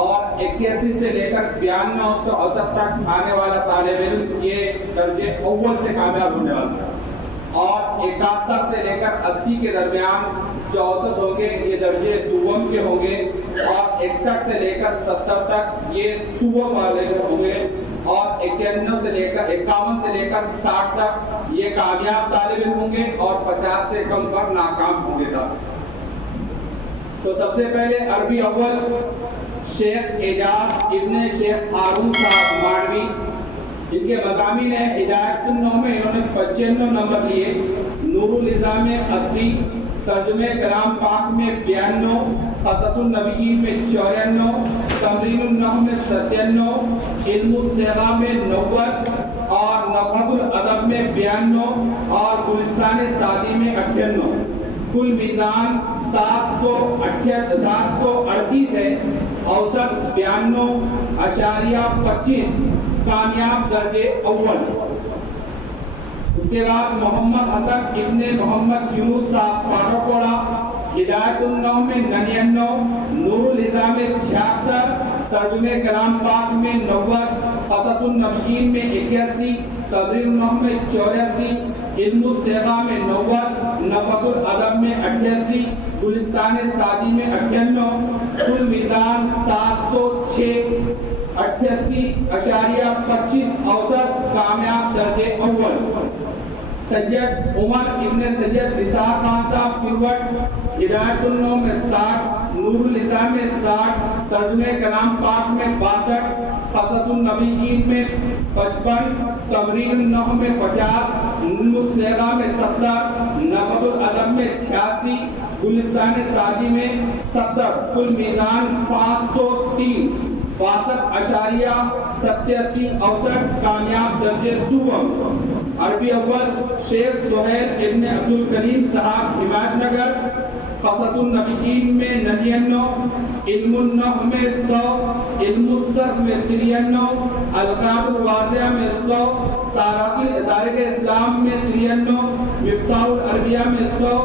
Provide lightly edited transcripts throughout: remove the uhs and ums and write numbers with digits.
اور 81 سے لے کر 92 اوسط تک آنے والا طالب علم یہ درجے اول سے کامیاب ہونے والا ہے، اور 71 سے لے کر 80 کے درمیان جو اوسط ہوں گے یہ درجے دوم کے ہوں گے، اور 61 سے لے کر 70 تک یہ صوبوں والے ہوں گے، اور 51 سے لے کر 60 تک یہ کامیاب طالب علم ہوں گے، اور 50 سے کم پر ناکام ہوں گے۔ تو سب سے پہلے عربی اول شیخ اعجاز ابن شیخ ہارون صاحب مانوی، جن کے مضامین ہیں ہدایت النوح میں انہوں نے 95 نمبر لیے، نور النظام میں 80، ترجمہ کلام پاک میں 92، قصص النبیین میں 94، تمرین النحو میں 97، علم الصیغہ میں 90، اور نفحۃ الادب میں 92، اور گلستان سعدی میں 98۔ کل میزان 738 ہے، اوسط 92.25، کامیاب درجے اول۔ اس کے بعد محمد حسن ابن محمد یونس صاحب پاٹوکوڑا، ہدایت النوح میں 99، نور النظام میں 76، ترجمہ کلام پاک میں 90، قصص النبیین میں 81، تبریر النوح میں 84، علم الصیغہ میں 90، نفحۃ الادب میں 88، گلستان سعدی میں 98، کل میزان 706.88، اوسط کامیاب درجے اول۔ سید عمر ابن سید رسا خان صاحب کلوٹ، ہدایت النوح میں 60، نور النظام میں 60، ترجمہ کلام پاک میں 62، قصص النبیین میں 55، تمرین النحو میں 50، علم الصیغہ میں 70، نفحۃ الادب میں 86، گلستان سعدی میں 70، کل میزان 503.87، اوسط کامیاب درجے سوم۔ عربی اول شیخ سہیل ابن عبد الکریم صاحب ہمایت نگر، قصص النبیین میں 99، علم النحو میں 100، علم الصرف میں 93، القاعدۃ الواضحہ میں 100، تاریخ اسلام میں 93، مفتاح العربیہ میں 100،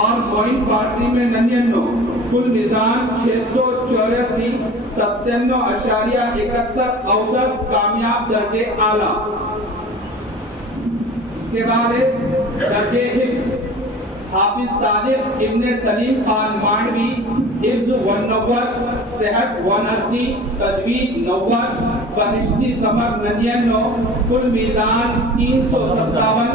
اور معین فارسی میں 99، کل میزان 684، 97.71، اوسط کامیاب درجے اعلیٰ۔ اس کے بعد درجے حفظ، حافظ صادق ابن سلیم خان مانوی، حفظ 91، صحت 81، تجوید 90، بہشتی ثمر 99، کل میزان 357،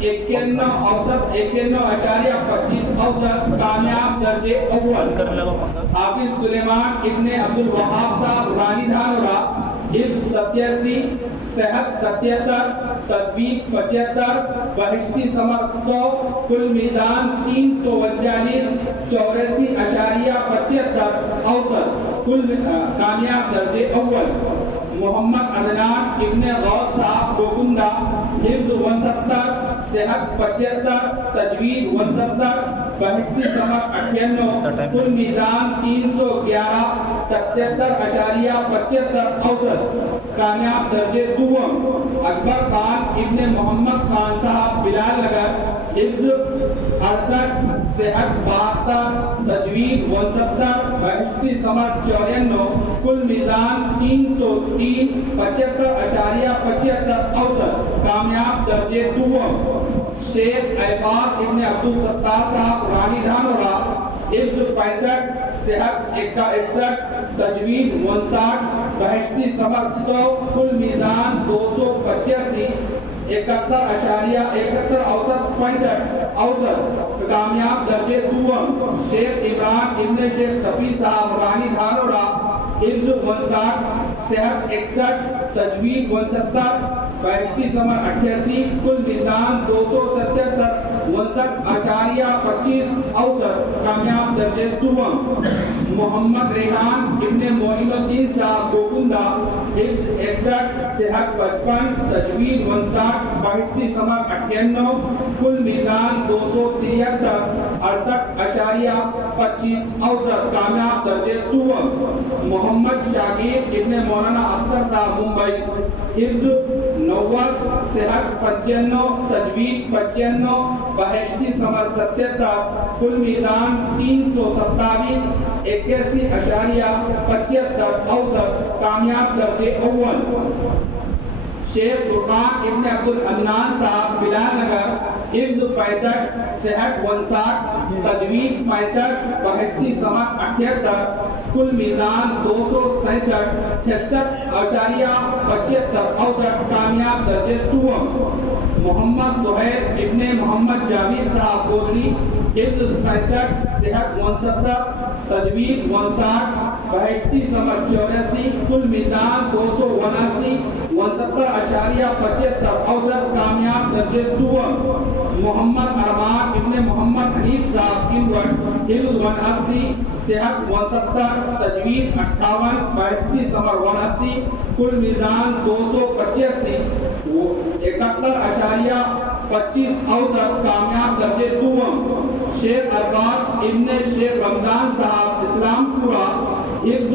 91 اوسط 91.25، اوسط کامیاب درجے اول۔ حافظ سلیمان ابن عبد الوہاب صاحب رانی دھانورا، حفظ 87، صحت 77، تجوید 75، بہشتی ثمر 100، کل میزان 339، 84.75، اوسط کل کامیاب درجے اول۔ محمد عدنان ابن غوث صاحب گوکندہ، حفظ 69، صحت 75، تجوید 69، بہشتی ثمر 98، کل میزان 311، 77.75، اوسط کامیاب درجے دوم۔ اکبر خان ابن محمد خان صاحب بلال نگر، حفظ 68، صحت 72، تجوید 69، بہشتی ثمر 94، کل میزان 303، 75.75، اوسط کامیاب درجے دوم۔ شیخ ایفاق ابن عبدالستار صاحب رانی دھانورا، حفظ 65، صحت 61، تجوید 59، بہشتی ثمر 100، کل میزان 285، 71.71، اوسط 65، اوسط کامیاب درجے دوم۔ شیخ عمران ابن شیخ صفی صاحب رانی دھانورا، حفظ 59، صحت 61، تجوید 69، بہشتی ثمر 88، کل میزان 277، 59.25، اوسط کامیاب درجے سوم۔ محمد ریحان ابن معین الدین صاحب گوکندہ، حفظ 61، صحت 55، تجوید 59، بہشتی ثمر 98، کل میزان 273، 68.25، اوسط کامیاب درجے سوم۔ محمد شاکر ابن مولانا اختر صاحب ممبئی، حفظ 90, صحت 95, تجوید 95, بہشتی ثمر 77, کل میزان 327, 81.75 اوسط کامیاب درجے اول. شیخ فرقان ابن عبد الحنان صاحب بلال نگر حفظ 65, صحت 59, تجوید 65, بہشتی ثمر 78, کل میزان 267, 66.75 اوسط کامیاب درجے سوم. محمد سہیل ابن محمد جاوید صاحب گورلی حفظ 65, صحت 69, تجوید 59, بہشتی ثمر 84, کل میزان 279, 69.75 اوسط کامیاب درجے سوم. محمد ارمان ابن محمد حنیف صاحب کنوٹ حفظ 81, صحت 69, تجوید 58, بہشتی ثمر 79, کل میزان 285, 71.25 اوسط کامیاب درجے دوم. شیخ الفاظ ابن شیخ رمضان صاحب اسلام پورا حفظ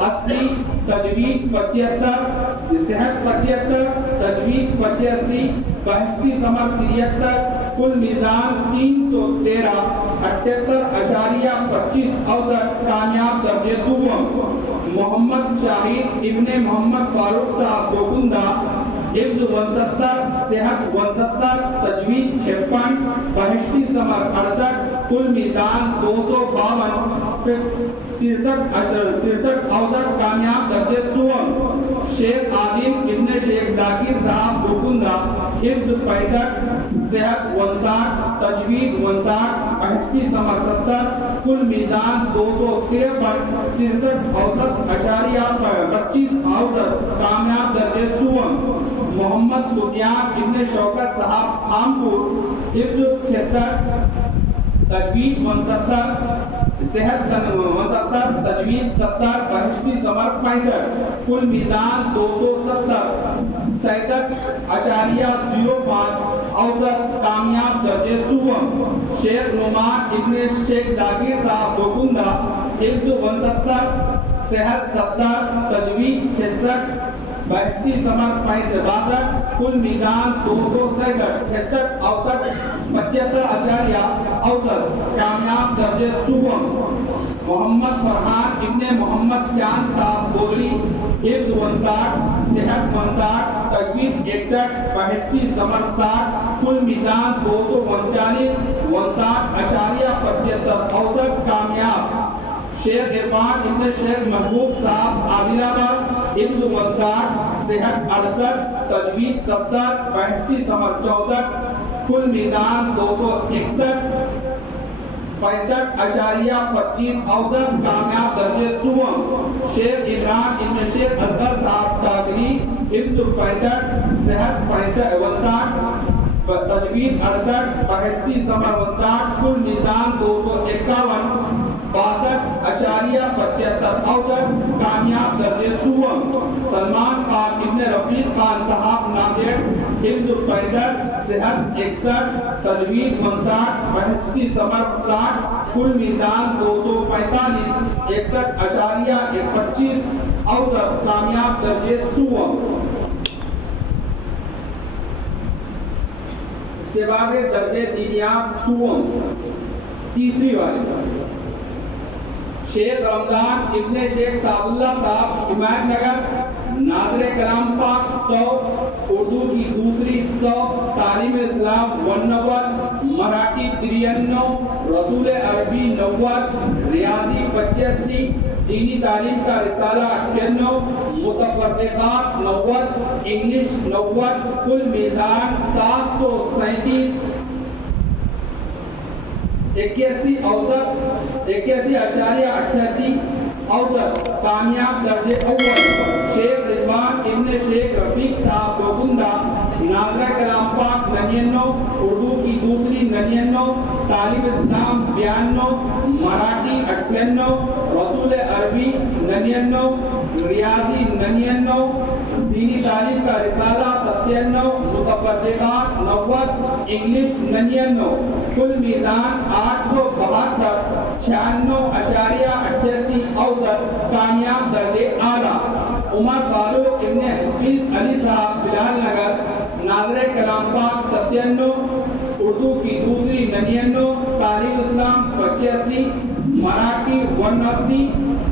80, تجوید 75, صحت 75, تجوید 85, بہشتی ثمر 73, کل میزان 313, 78.25 اوسط کامیاب درجے دوم. محمد شاہد ابن محمد فاروق صاحب گوکندہ حفظ 69, صحت 69, تجوید 56, بہشتی ثمر 68, کل میزان 252, 63 اوسط کامیاب درجے سوم. شیخ عالم ابن شیخ ذاکر صاحب گوکندہ حفظ 65, صحت 59, تجوید 59, بہشتی ثمر 70, کل میزان 253, 63 اوسط.25 اوسط کامیاب درجے سوم. محمد سفیان ابن شوکت صاحب خامپور حفظ 66, تجوید 69, صحت 69, تجوید 70, بہشتی ثمر 65, کل میزان 270, 66.05 اوسط کامیاب درجے سوم. شیخ نعمان ابن شیخ ذاکر صاحب گوکندہ حفظ 69, صحت 70, تجوید 66, بہشتی ثمر 62, کل میزان 266, 66 اوسط 75 اوسط کامیاب درجے سوم. محمد فرحان ابن محمد چاند صاحب گورلی حفظ 59, صحت 59, تجوید 61, بہشتی ثمر 60, کل میزان 239, 59.75 اوسط کامیاب. شیخ عرفان ابن شیخ محبوب صاحب عادل آباد حفظ 59, صحت 68, تجوید 70, بہشتی ثمر 64, کل میزان 261, 65.25 اوسط کامیاب درجے سوم. شیخ عمران ابن شیخ اصغر صاحب کاکری حفظ 65, صحت 59, تجوید 68, بہشتی ثمر 59, کل میزان 251, 62.75 اوسط کامیاب درجے سوم. سلمان خان ابن رفیق خان صاحب ناندیڑ حفظ 65, صحت 61, تجوید 59, بہشتی ثمر 60, کل میزان 245, 61.25 اوسط کامیاب درجے سوم. اس کے بعد درجے دینیاب سوم تیسری والی. شیخ رمضان ابن شیخ سعد اللہ صاحب حمایت نگر ناظر کلام پاک 100, اردو کی دوسری 100, تعلیم اسلام 99, مراٹھی 93, رسول عربی 90, ریاضی 85, دینی تعلیم کا رسالہ 98, متفرقات 90, انگلش 90, کل میزان 737, 81 اوسط 81.88 اوسط کامیاب درجے اول. شیخ رضوان ابن شیخ رفیق صاحب گوکندہ ناظرہ کلام پاک 99, اردو کی دوسری 99, تعلیم اسلام 92, مراٹھی 98, رسول عربی 99, ریاضی 99, دینی تعلیم کا رسالہ 97, متفرقات 90, انگلش 99, کل میزان 872, 96.88 اوسط کامیاب درجے اعلیٰ. عمر فاروق ابن حفیظ علی صاحب بلال نگر ناظر کلام پاک 97 اردو کی دوسری 99 تعلیم اسلام 85 مراٹھی 89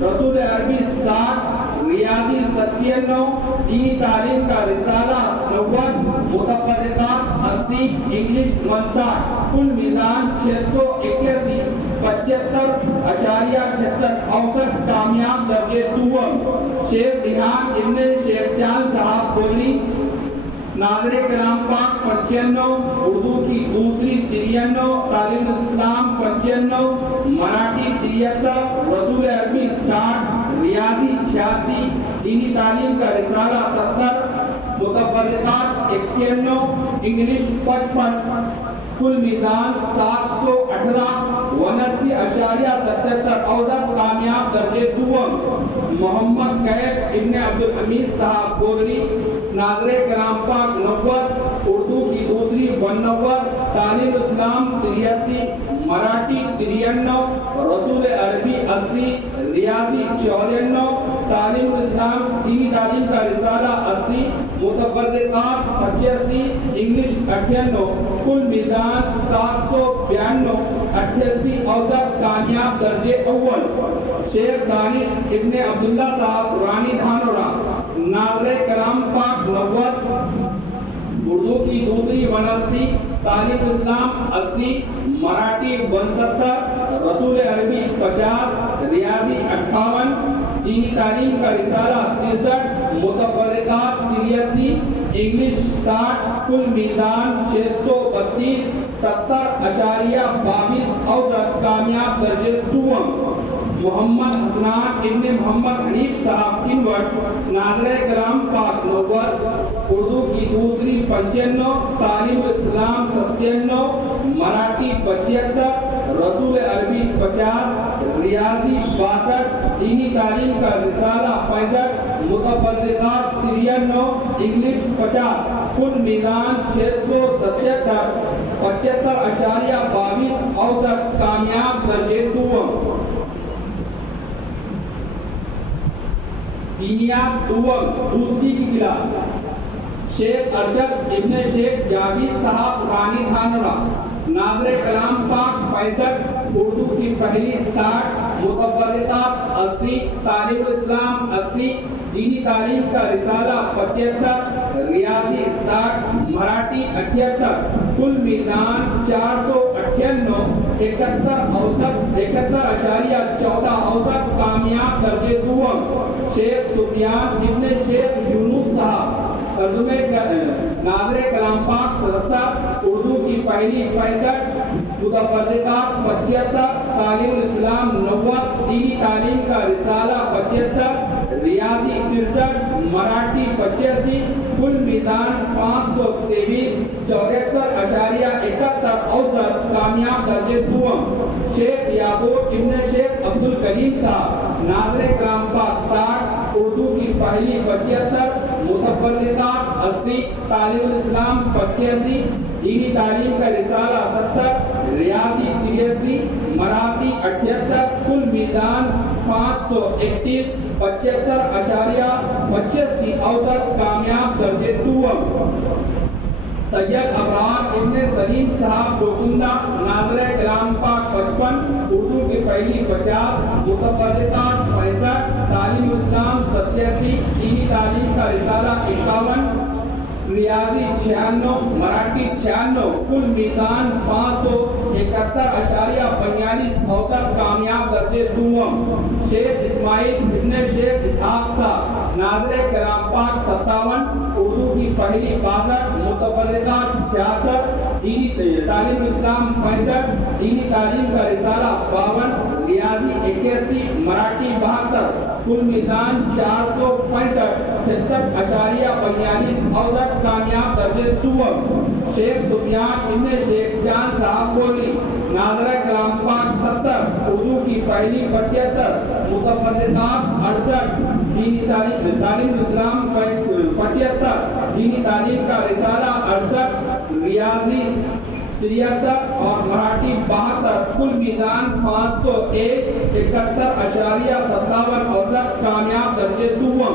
رسول عربی 60 ریاضی 97 دینی تعلیم کا رسالہ 90 متفرقات 80 انگلش 59 کل میزان 681 75.66 اوسط کامیاب درجے دوم شیخ ریحان ابن شیخ جان صاحب بولی ناظر کلام پاک 95 اردو کی دوسری 93 تعلیم اسلام 95 مراٹھی 73 رسول عربی 60 ریاضی 86 دینی تعلیم کا رسالہ 70 متفرقات 91 انگلش 55 کل میزان 718 79.77 اوسط کامیاب درجے دوم محمد کیف ابن عبدالحمید صاحب بولی ناظر کلام پاک 90 اردو کی دوسری 92 تعلیم اسلام 83 مراٹھی 93 رسول عربی 80 ریاضی 94 تعلیم اسلام دینی تعلیم کا رسالہ 80 متفرقات 85 انگلش 98 کل میزان 792 88 اوسط کامیاب درجے اول شیخ دانش ابن عبداللہ صاحب رانی دھانورا ناظر کلام پاک 90 اردو کی دوسری 89 تعلیم اسلام 80 مراٹھی 69 رسول عربی 50 ریاضی 58 دینی تعلیم کا رسالہ 63 متفرقات 83 انگلش 60 کل میزان 632 70.22 اوسط کامیاب درجے سوم محمد حسنان ابن محمد حنیف صاحب کنوٹ ناظر کلام پاک 90 اردو کی دوسری 95 تعلیم اسلام 97 مراٹھی 75 رسول عربی 50 ریاضی 62 دینی تعلیم کا رسالہ 65 متفرقات 93 انگلش 50 کل میزان 677 75.22 اوسط کامیاب درجے دوم دینیات دوم دوسری کی کلاس شیخ ارشد ابن شیخ جاوید صاحب رانی دھانورا ناظر کلام پاک 65 اردو کی پہلی 60 متفرقات 80 تعلیم اسلام 80 دینی تعلیم کا رسالہ 75 ریاضی 60 مراٹھی 78 کل میزان 498 71 اوسط 71.14 اوسط کامیاب درجے دوم شیخ سفیان ابن شیخ یونس صاحب ترجمے ناظر کلام پاک 77 اردو کی پہلی 65 متفرقات 75 تعلیم اسلام 90 دینی تعلیم کا رسالہ 75 ریاضی 63 مراٹھی 85 کل میزان 523 74.71 اوسط کامیاب درجے دوم شیخ یعقوب ابن شیخ عبدالکریم صاحب ناظر کلام پاک 60 اردو کی پہلی 75 متفرقات 80 تعلیم اسلام 85 دینی تعلیم کا رسالہ 70 ریاضی 83 مراٹھی 78 کل میزان 531 75.85 اوسط کامیاب درجے دوم سید ابرار ابن سلیم صاحب گوکنڈا ناظر کلام پاک 55 اردو کی پہلی 50 متفرقات 65 تعلیم اسلام 87 دینی تعلیم کا رسالہ 51 ریاضی 96 مراٹھی 96 کل میزان 571.42 اوسط کامیاب درجے دوم شیخ اسماعیل ابن شیخ اسحاق صاحب ناظر کلام پاک 57 اردو کی پہلی 62 متفرقات 76 دینی تعلیم اسلام 65 دینی تعلیم کا رسالہ 52 ریاضی 81 مراٹھی 72 کل میزان 465 66.42 اوسط کامیاب درجے سوم شیخ سفیان ابن شیخ جان صاحب بولی ناظر کلام پاک 70 اردو کی پہلی 75 متفرقات 68 دینی تعلیم اسلام 75 دینی تعلیم کا رسالہ 68 ریاضی 73 اور مراٹھی 72 کل میزان 501 71.57 اوسط کامیاب درجے دوم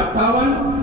58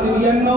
93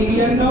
93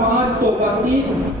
532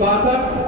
62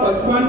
55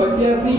85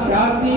86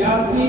82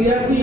83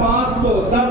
510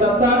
70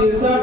63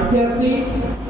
88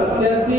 87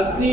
80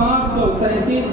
537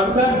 68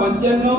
95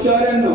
94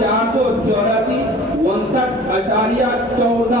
484 59.14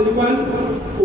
53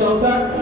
64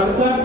68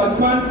55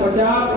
50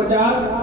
50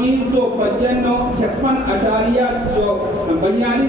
395 56.42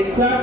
61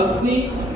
80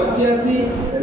85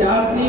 86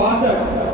62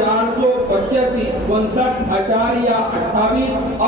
485 59.28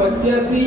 85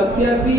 87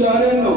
94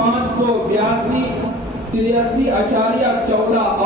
582 83.14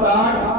60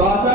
62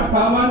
58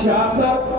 76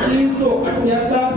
378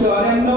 94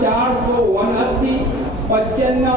489 95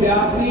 82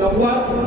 90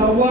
90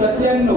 97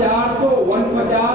449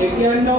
91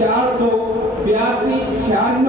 482 96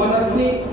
180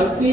80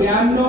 92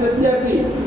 87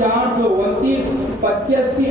429 85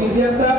73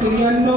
93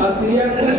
83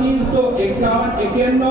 351 91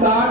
60,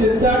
63,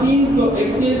331,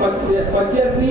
85,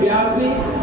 82,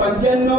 95,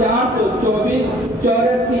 424, 84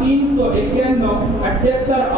391, 78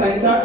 67,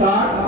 60,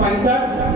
65,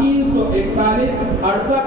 341, 68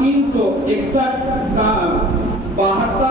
361, 72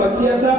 75,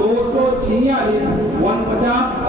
246, 49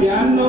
92,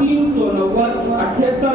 390, 78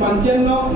95,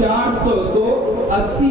402, 80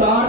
60,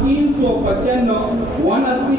395, 180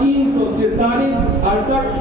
343, 68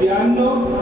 92,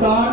60,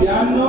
92,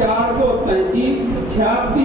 433, 86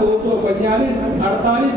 242, 48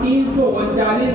339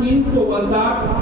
359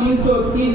330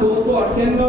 298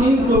300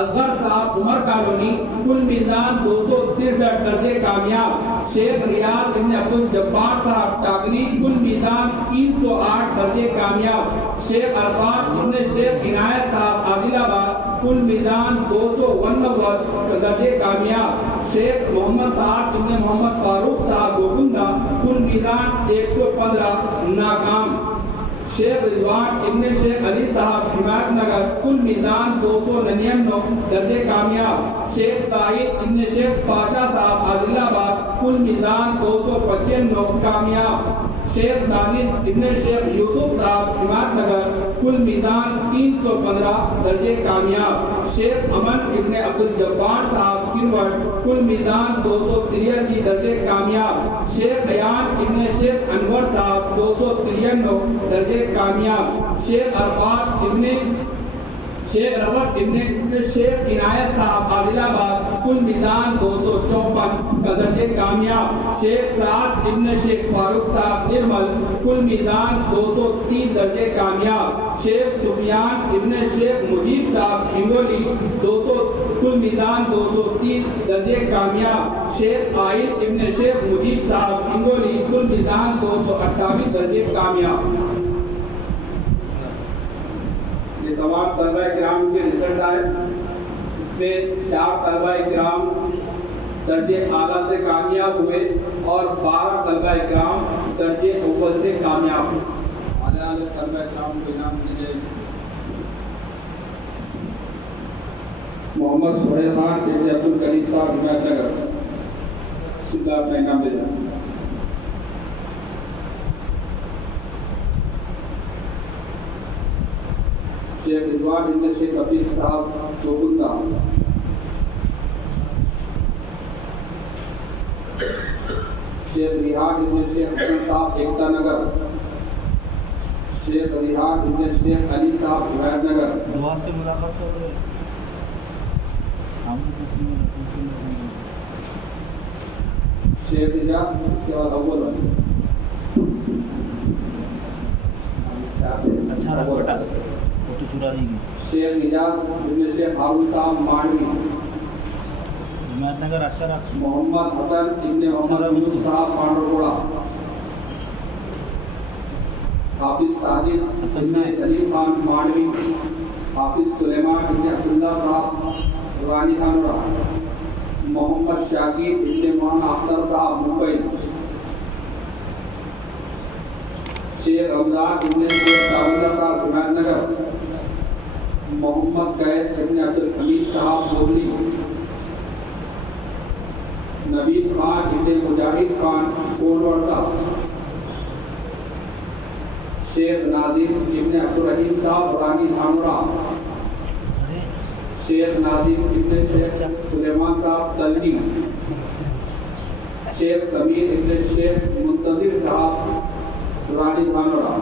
اصغر صاحب عمر کالونی کل میزان 263 درجے کامیاب شیخ ریاض ابن عبد الجبار صاحب ٹاگنی کل میزان 308 درجے کامیاب شیخ عرفات ابن شیخ عنایت صاحب عادل آباد کل میزان 289 درجے کامیاب شیخ محمد صاحب ابن محمد فاروق صاحب گوکنڈا کل میزان 115 ناکام شیخ رضوان ابن شیخ علی صاحب حمایت نگر کل میزان 299 درجے کامیاب شیخ سعید ابن شیخ پاشا صاحب عادل آباد کل میزان 295 کامیاب شیخ دانش ابن شیخ یوسف صاحب حمایت نگر کل میزان 315 درجے کامیاب شیخ امن ابن عبد الجبار صاحب کنوٹ کل میزان 283 درجے کامیاب شیخ بیان ابن شیخ انور صاحب 293 درجے کامیاب شیخ عرفات ابن شیخ رفت ابن شیخ عنایت صاحب عادل آباد کل میزان 254 درجے کامیاب شیخ سعد ابن شیخ فاروق صاحب نرمل کل میزان 230 درجے کامیاب شیخ سفیان ابن شیخ مجیب صاحب ہنگولی کل میزان 230 درجے کامیاب شیخ عائل ابن شیخ مجیب صاحب ہنگولی کل میزان 228 درجے کامیاب یہ تمام طلبہ کرام کے رزلٹ آئے اس میں 4 طلبہ کرام درجے اعلیٰ سے کامیاب ہوئے اور 12 طلبہ کرام درجے اول سے کامیاب ہوئے آنے والے طلبہ کرام کو انعام دی جائے محمد سہیل خان ابن عبد الکریم صاحب حمایت نگر سیدھا اپنا انعام دے جائیں شیخ رضوان ابن شیخ رفیق صاحب چوکندہ شیخ ریحان ابن شیخ حسن صاحب ایکتا نگر شیخ ریحان ابن شیخ علی صاحب حمایت نگر دعا سے ملاقات کر رہے شیخ اجاز اس کے بعد اول والی اچھا رکھ بیٹا فوٹو چرا دی گئی شیخ اجاز ابن شیخ ہارون صاحب مانڈوی حمایت نگر اچھا رکھ محمد حسن ابن محمد یوسف صاحب پانڈوڑا حافظ ساجد ابن سلیم خان مانڈوی حافظ سلیمان ابن عبداللہ صاحب رانی خانوڑا محمد شاکر ابن محمد اختر صاحب ممبئی شیخ رمضان ابن شیخ شاہدہ صاحب حمایت نگر محمد قید ابن عبد الحمید صاحب بولی نبید خان ابن مجاہد خان کونور صاحب شیخ ناظم ابن عبد الرحیم صاحب رانی دھانورا شیخ ناظم ابن شیخ سلیمان صاحب تلوی شیخ سمیر ابن شیخ منتظر صاحب رانی دھانورا